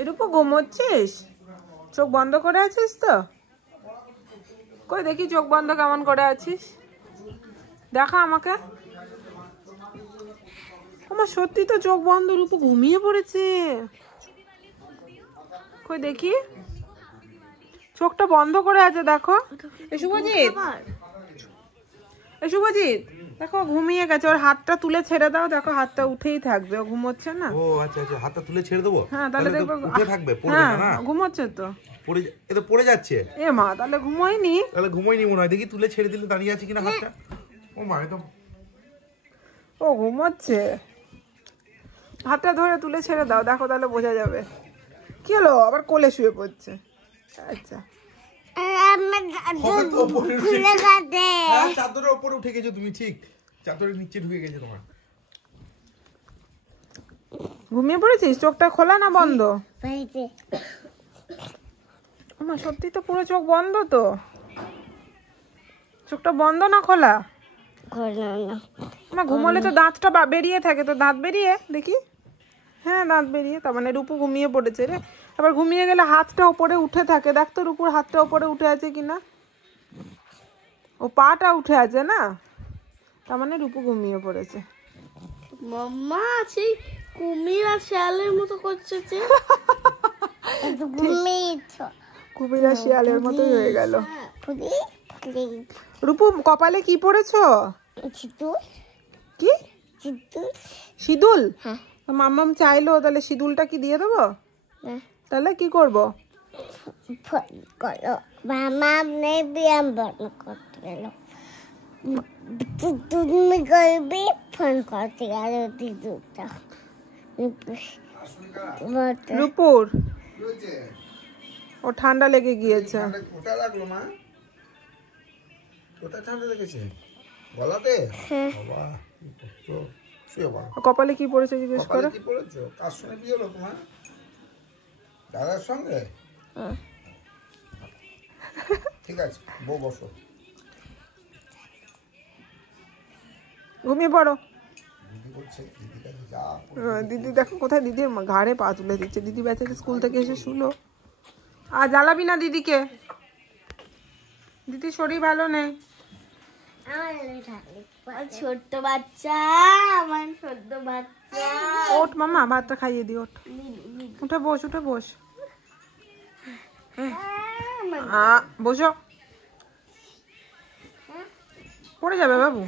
এর উপর ঘুমোচ্ছিস? চোখ বন্ধ করে আছিস তো? কই দেখি চোখ বন্ধ কেমন করে আছিস, দেখা আমাকে। আমার সত্যি তো চোখ বন্ধ, রূপু ঘুমিয়ে পড়েছে। কই দেখি, চোখটা বন্ধ করে আছে দেখো। শুভজিৎ, শুভজিৎ দেখো ঘুমিয়ে গেছে। ওর হাতটা তুলে ছেড়ে দাও, দেখো হাতটা উঠেই থাকবে, ও ঘুমোচ্ছে না। ও আচ্ছা আচ্ছা, হাতটা তুলে ছেড়ে দেবো। হ্যাঁ তাহলে দেখবে উঠে থাকবে, পড়বে না। ঘুমোচ্ছে তো, এ তো পড়ে যাচ্ছে। এ মা তাহলে ঘুমোয়নি, তাহলে ঘুমোয়নি মনে হয়। দেখি তুলে ছেড়ে দিলে দাঁড়িয়ে আছে কিনা হাতটা। ও মা, একদম ও ঘুমোচ্ছে। হাতটা ধরে তুলে ছেড়ে দাও, দেখো তাহলে বোঝা যাবে। কি হলো, আবার কোলে শুয়ে পড়ছে। আচ্ছা চাদরের উপরে উঠে গেছো তুমি, ঠিক চাদরের নিচে ঢুকে গেছে তোমার। ঘুমিয়ে পড়েছিস? চোখটা খোলা না বন্ধ? আমার সত্যি তো পুরো চোখ বন্ধ তো। চোখটা বন্ধ না খোলা? আমার ঘুমোলে তো দাঁতটা বেরিয়ে থাকে, তো দাঁত বেরিয়ে দেখি। হ্যাঁ দাঁত বেরিয়ে, তার মানে রূপু ঘুমিয়ে পড়েছে রে। আবার ঘুমিয়ে গেলে হাতটা ওপরে উঠে থাকে, দেখ তো রূপুর হাতটা ওপরে উঠে আছে কিনা। ও পাটা উঠে আছে না, তার মানে রূপু ঘুমিয়ে পড়েছে। মাম্মা সেই কুমির আর শিয়ালের মতো করছে যে। কুমির আর শিয়ালের মতোই হয়ে গেল। রূপু কপালে কি পড়েছো? কি সিঁদুল? মাম্মাম চাইলো, তাহলে সিঁদুলটা কি দিয়ে দেবো? তাহলে কি করবো? মামাম নেই ব্যায়াম করতে গেল, তুমি করবি ফোন করতে গেল দিদুটা। রূপুর ও ঠান্ডা লেগে গিয়েছে। কোথায় লাগলো মা? কোথায় ঠান্ডা লেগেছে? গলাতে? বাবা কি কষ্ট। শুয়ে পড়ো। কপালে কি পড়েছে জিজ্ঞেস করো। কি পড়েছো? কার সঙ্গে বিয়ে হলো তোমার? দাদার সঙ্গে? ঠিক আছে, বউ বসো। ঘুমিয়ে পড়ো। দিদি বলছে দিদির কাছে যা। দিদি দেখো কোথায়, দিদির ঘাড়ে পা তুলে দিচ্ছে। দিদি বেচারি স্কুল থেকে এসে শুলো। আর জ্বালাবি না দিদিকে, দিদির শরীর ভালো নেই। ছোট্ট বাচ্চা, আমার ছোট্ট বাচ্চা। ওঠ মামা, ভাতটা খাইয়ে দি, ওঠ, উঠে বস, উঠে বস। বসো, পড়ে যাবে বাবু।